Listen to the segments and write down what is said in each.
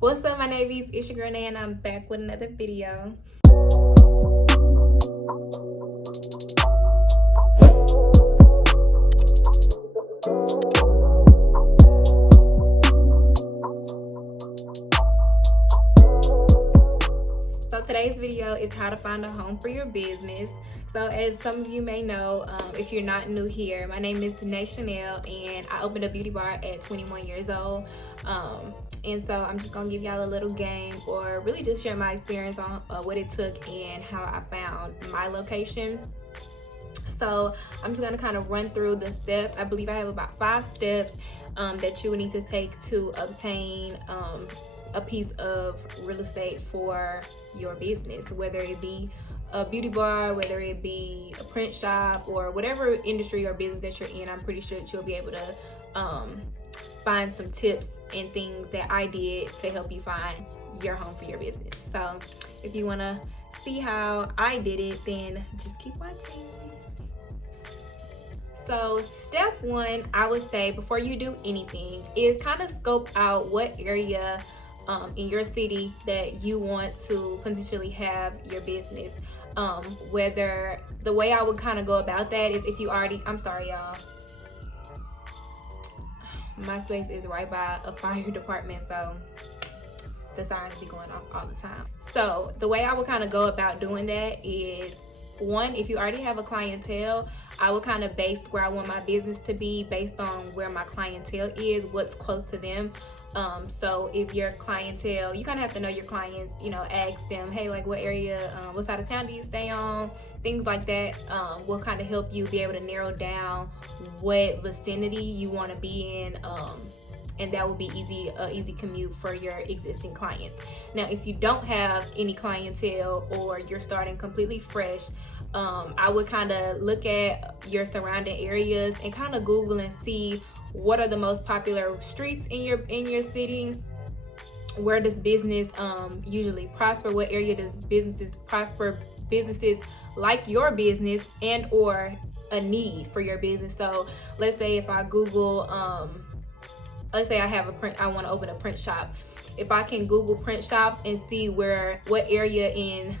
What's up, my navies? It's your girl Nay, and I'm back with another video. So today's video is how to find a home for your business. So as some of you may know, if you're not new here, my name is Danae Chanel, and I opened a beauty bar at 21 years old. And so I'm just gonna give y'all a little game, or really just share my experience on what it took and how I found my location. So I'm just gonna kind of run through the steps. I believe I have about 5 steps that you would need to take to obtain a piece of real estate for your business, whether it be a beauty bar, whether it be a print shop, or whatever industry or business that you're in. I'm pretty sure that you'll be able to find some tips and things that I did to help you find your home for your business. So if you want to see how I did it, then just keep watching. So step 1, I would say, before you do anything, is kind of scope out what area in your city that you want to potentially have your business. Whether the way I would kind of go about that is, if you already, I'm sorry y'all, my space is right by a fire department, so the sirens be going off all the time. So the way I would kind of go about doing that is, 1, if you already have a clientele, I would kind of base where I want my business to be based on where my clientele is, what's close to them. So if your clientele, you kind of have to know your clients, you know, ask them, hey, like what area, what side of town do you stay on? Things like that will kind of help you be able to narrow down what vicinity you want to be in. And that will be easy commute for your existing clients. Now, if you don't have any clientele or you're starting completely fresh, I would kind of look at your surrounding areas and kind of Google and see what are the most popular streets in your city. Where does business usually prosper? What area does businesses prosper? Businesses like your business and or a need for your business. So let's say if I Google, let's say I want to open a print shop. If I can Google print shops and see what area in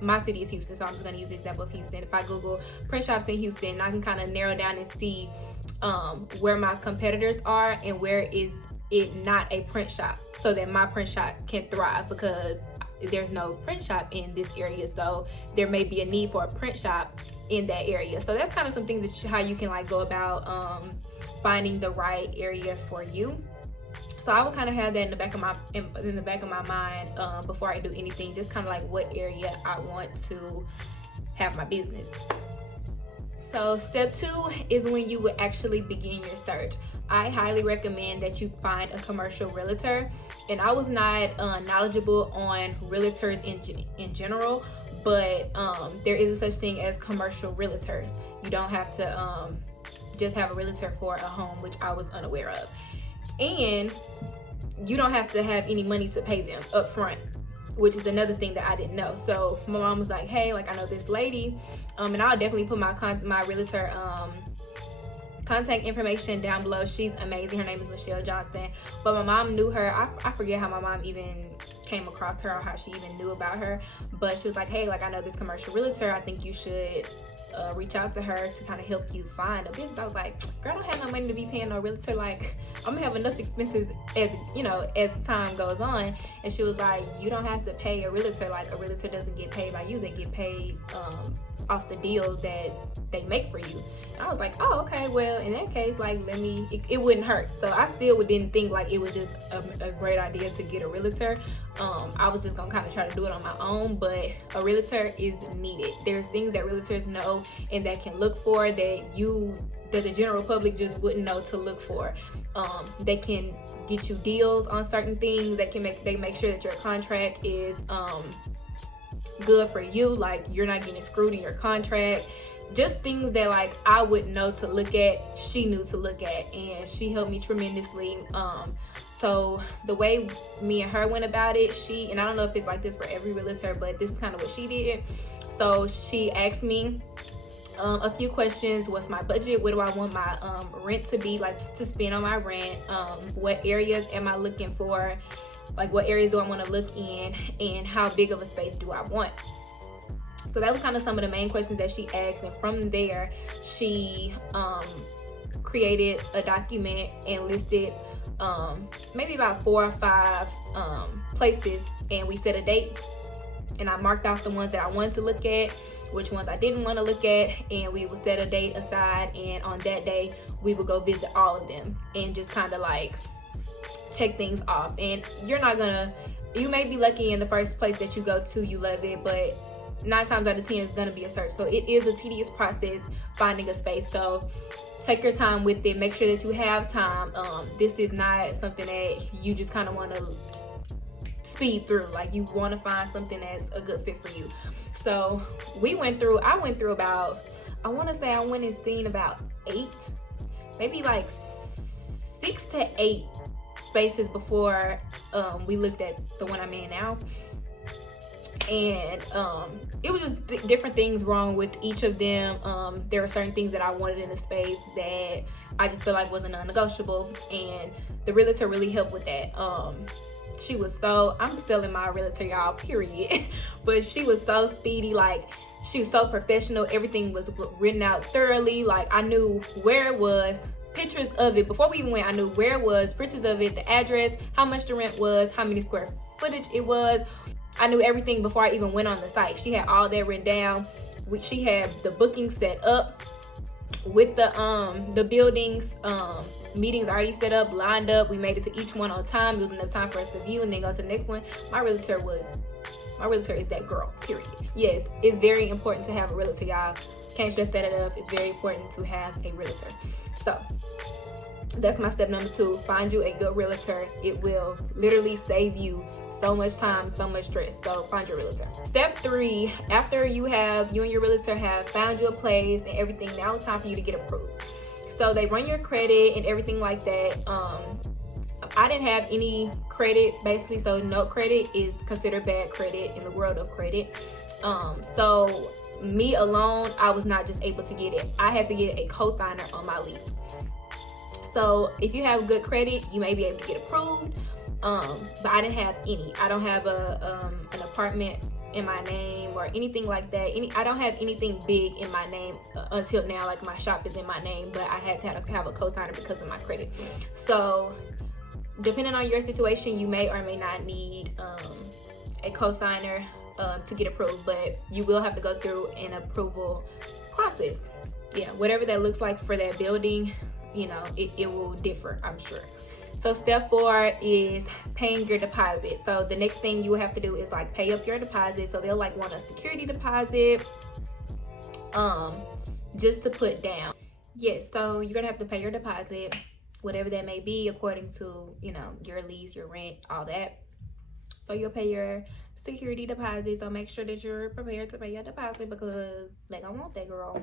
my city is Houston, so I'm just going to use the example of Houston. If I Google print shops in Houston, I can kind of narrow down and see where my competitors are and where is it not a print shop, so that my print shop can thrive, because there's no print shop in this area, so there may be a need for a print shop in that area. So that's kind of some things that how you can like go about finding the right area for you. So I would kind of have that in the back of my mind before I do anything, just kind of like what area I want to have my business. So step 2 is when you would actually begin your search. I highly recommend that you find a commercial realtor. And I was not knowledgeable on realtors in general, but there is a such thing as commercial realtors. You don't have to just have a realtor for a home, which I was unaware of. And you don't have to have any money to pay them up front, which is another thing that I didn't know. So my mom was like, hey, like I know this lady, and I'll definitely put my realtor contact information down below. She's amazing. Her name is Michelle Johnson. But my mom knew her. I forget how my mom even came across her or how she even knew about her. But she was like, hey, like I know this commercial realtor. I think you should reach out to her to kind of help you find a business. I was like, girl, I don't have no money to be paying no realtor. Like, I'm gonna have enough expenses as time goes on. And she was like, you don't have to pay a realtor. Like, a realtor doesn't get paid by you. They get paid off the deals that they make for you. And I was like, oh, okay, well, in that case, like, it wouldn't hurt. So I still didn't think like it was just a great idea to get a realtor. I was just gonna kind of try to do it on my own, but a realtor is needed. There's things that realtors know and that can look for that the general public just wouldn't know to look for. They can get you deals on certain things. They make sure that your contract is good for you, like you're not getting screwed in your contract. Just things that like I wouldn't know to look at, she knew to look at, and she helped me tremendously. So the way me and her went about it, and I don't know if it's like this for every realtor, but this is kind of what she did. So she asked me a few questions. What's my budget? What do I want my rent to be, like to spend on my rent? What areas am I looking for? like what areas do I want to look in, and how big of a space do I want. So that was kind of some of the main questions that she asked, and from there she created a document and listed maybe about 4 or 5 places, and we set a date, and I marked out the ones that I wanted to look at, which ones I didn't want to look at, and we would set a date aside, and on that day we would go visit all of them and just kind of like check things off. And you may be lucky in the first place that you go to, you love it, but 9 times out of 10 it's gonna be a search. So it is a tedious process finding a space. So take your time with it. Make sure that you have time. This is not something that you just kind of want to speed through. Like, you want to find something that's a good fit for you. So I went through about, I want to say I went and seen about 8, maybe like 6 to 8 spaces before we looked at the one I'm in now. And it was just different things wrong with each of them. There were certain things that I wanted in the space that I just feel like wasn't non-negotiable, and the realtor really helped with that. She was I'm selling my realtor, y'all, period. But she was so speedy, like she was so professional. Everything was written out thoroughly. Like, I knew where it was, pictures of it. Before we even went, I knew where it was, pictures of it, the address, how much the rent was, how many square footage it was. I knew everything before I even went on the site. She had all that written down. She had the booking set up with the buildings, meetings already set up, lined up. We made it to each one on time. There was enough time for us to view and then go to the next one. My realtor is that girl, period. Yes, it's very important to have a realtor, y'all. Can't stress that enough. It's very important to have a realtor. So that's my step number 2. Find you a good realtor. It will literally save you so much time, so much stress. So find your realtor. Step 3, after you and your realtor have found you a place and everything, now it's time for you to get approved. So they run your credit and everything like that. I didn't have any credit, basically, so no credit is considered bad credit in the world of credit. So me alone, I was not just able to get it. I had to get a co-signer on my lease. So if you have good credit, you may be able to get approved. But I didn't have any. I don't have an apartment in my name or anything like that. I don't have anything big in my name until now. Like, my shop is in my name, but I had to have a co-signer because of my credit. So depending on your situation, you may or may not need a co-signer to get approved, but you will have to go through an approval process. Yeah, whatever that looks like for that building, you know, it will differ, I'm sure. So step 4 is paying your deposit. So the next thing you will have to do is like pay up your deposit. So they'll like want a security deposit just to put down. Yes, so you're gonna have to pay your deposit, whatever that may be, according to, you know, your lease, your rent, all that. So you'll pay your security deposit. So make sure that you're prepared to pay your deposit, because they gonna want that, girl.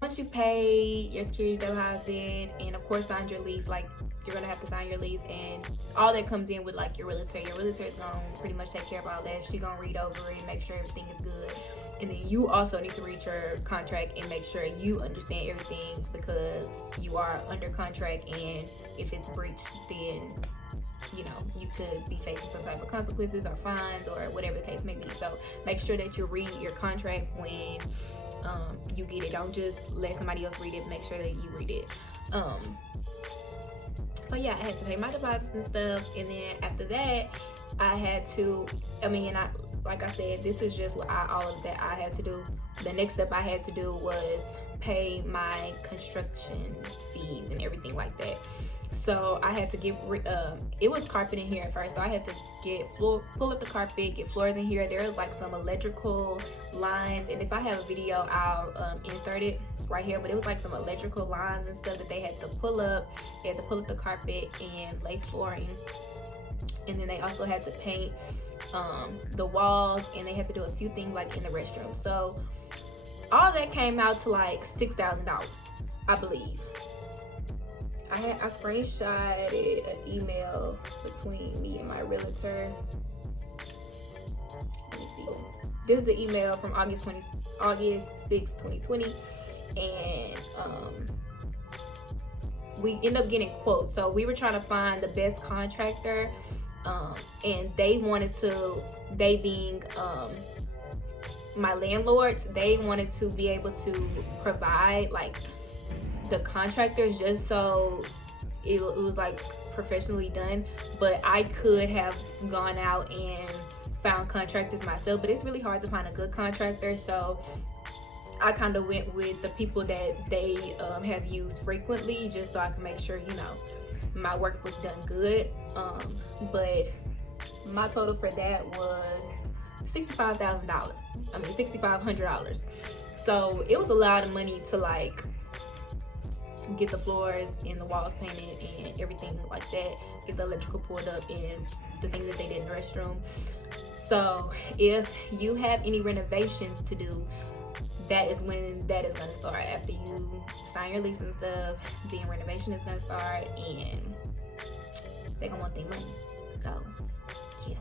Once you pay your security deposit and of course sign your lease, like, you're gonna have to sign your lease, and all that comes in with like your realtor. Your realtor is gonna pretty much take care of all that. She's gonna read over it and make sure everything is good. And then you also need to read your contract and make sure you understand everything, because you are under contract, and if it's breached, then, you know, you could be facing some type of consequences or fines or whatever the case may be. So make sure that you read your contract when you get it. Don't just let somebody else read it. Make sure that you read it. So yeah, I had to pay my deposits and stuff, and then after that, I had to, like I said, this is just all of that I had to do. The next step I had to do was pay my construction fees and everything like that. So I had to get it was carpet in here at first, so I had to pull up the carpet, get floors in here. There was like some electrical lines, and if I have a video, I'll insert it right here, but it was like some electrical lines and stuff that they had to pull up. They had to pull up the carpet and lay flooring, and then they also had to paint the walls, and they had to do a few things like in the restroom. So all that came out to like $6,000, I believe. I screenshotted an email between me and my realtor. Let me see. This is an email from August 6, 2020, and we ended up getting quotes. So we were trying to find the best contractor and they wanted to, they being my landlords, they wanted to be able to provide like the contractors just so it was like professionally done. But I could have gone out and found contractors myself, but it's really hard to find a good contractor, so I kind of went with the people that they have used frequently, just so I can make sure, you know, my work was done good. But my total for that was $65,000. I mean $6,500. So it was a lot of money to like get the floors and the walls painted and everything like that, get the electrical pulled up and the things that they did in the restroom. So if you have any renovations to do, that is when that is going to start. After you sign your lease and stuff, then renovation is going to start, and they're going to want their money. So yeah.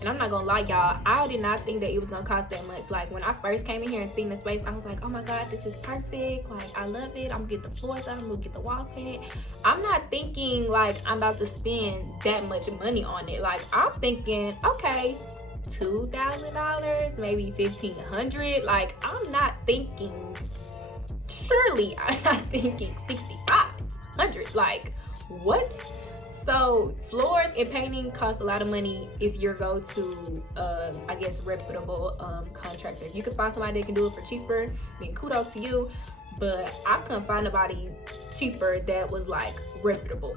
And I'm not gonna lie, y'all, I did not think that it was gonna cost that much. Like when I first came in here and seen the space, I was like, oh my god, this is perfect. Like I love it. I'm gonna get the floors out, I'm gonna get the walls painted. I'm not thinking like I'm about to spend that much money on it. Like I'm thinking, okay, $2,000, maybe $1,500. Like I'm not thinking, surely I'm not thinking $6,500. Like what? So floors and painting cost a lot of money if you go to I guess reputable contractor. If you can find somebody that can do it for cheaper, then kudos to you. But I couldn't find nobody cheaper that was like reputable.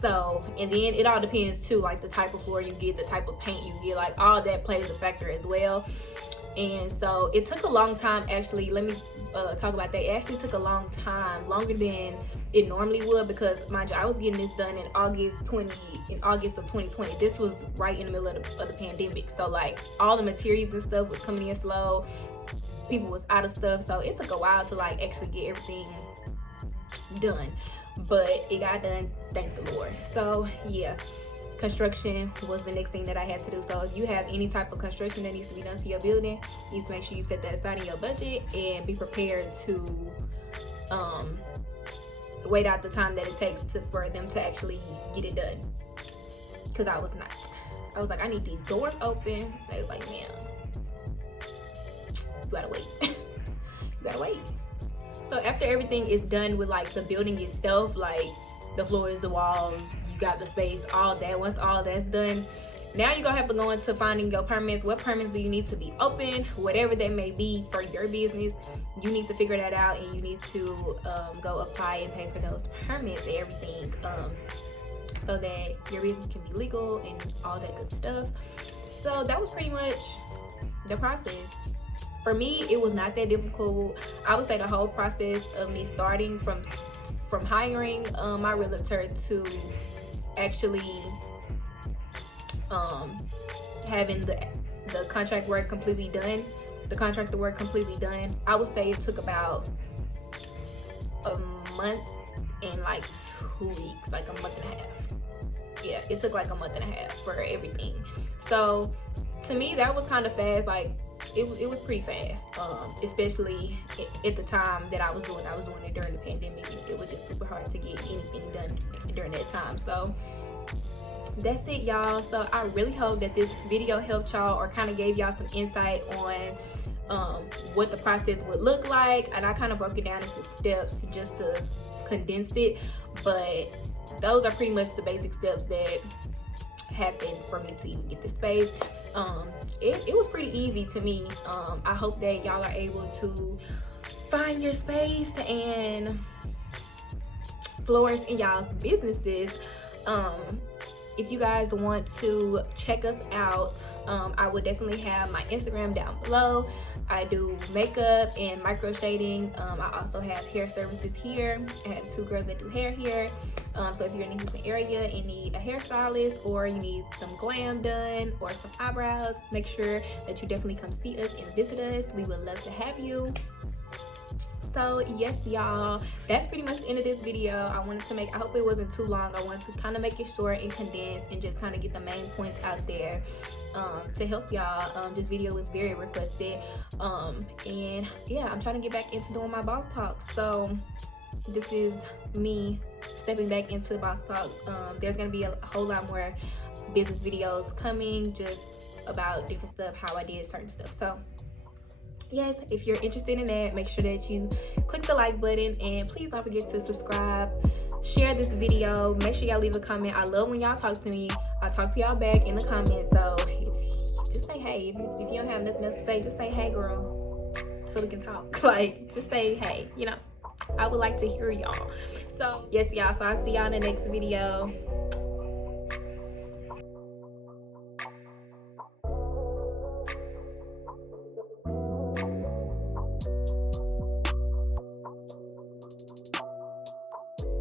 So, and then it all depends too, like the type of floor you get, the type of paint you get, like all that plays a factor as well. And so it took a long time, actually. Let me talk about that. It actually took a long time, longer than it normally would, because mind you, I was getting this done in August of 2020. This was right in the middle of the pandemic. So like all the materials and stuff was coming in slow. People was out of stuff. So it took a while to like actually get everything done. But it got done, thank the Lord. So yeah, construction was the next thing that I had to do. So if you have any type of construction that needs to be done to your building, you need to make sure you set that aside in your budget and be prepared to wait out the time that it takes for them to actually get it done. Because I was not. I was like, I need these doors open. They was like, man, you gotta wait. You gotta wait. So after everything is done with like the building itself, like the floors, the walls, you got the space, all that, once all that's done, now you're gonna have to go into finding your permits. What permits do you need to be open? Whatever that may be for your business, you need to figure that out, and you need to go apply and pay for those permits and everything, so that your business can be legal and all that good stuff. So that was pretty much the process. For me, it was not that difficult. I would say the whole process of me starting from hiring my realtor to actually having the contract work completely done, the contractor work completely done, I would say it took about a month and like 2 weeks, like a month and a half. Yeah, it took like a month and a half for everything. So to me, that was kind of fast. Like it was pretty fast, especially at the time that I was doing it during the pandemic. It was just super hard to get anything done during that time. So that's it, y'all. So I really hope that this video helped y'all, or kind of gave y'all some insight on what the process would look like. And I kind of broke it down into steps just to condense it, but those are pretty much the basic steps that happened for me to even get the space. It was pretty easy to me. I hope that y'all are able to find your space and flourish in y'all's businesses. If you guys want to check us out, I would definitely have my Instagram down below. I do makeup and micro shading. I also have hair services here. I have 2 girls that do hair here. So if you're in the Houston area and need a hairstylist, or you need some glam done or some eyebrows, make sure that you definitely come see us and visit us. We would love to have you. So yes, y'all, that's pretty much the end of this video. I hope it wasn't too long. I wanted to kind of make it short and condensed and just kind of get the main points out there to help y'all. This video was very requested, and yeah, I'm trying to get back into doing my boss talk. So this is me stepping back into Boss Talks. There's gonna be a whole lot more business videos coming, just about different stuff, how I did certain stuff. So yes, if you're interested in that, make sure that you click the like button, and please don't forget to subscribe, share this video, make sure y'all leave a comment. I love when y'all talk to me. I talk to y'all back in the comments, so just say hey. If you don't have nothing else to say, just say hey girl, so we can talk. Like, just say hey, I would like to hear y'all. So yes y'all, so I'll see y'all in the next video.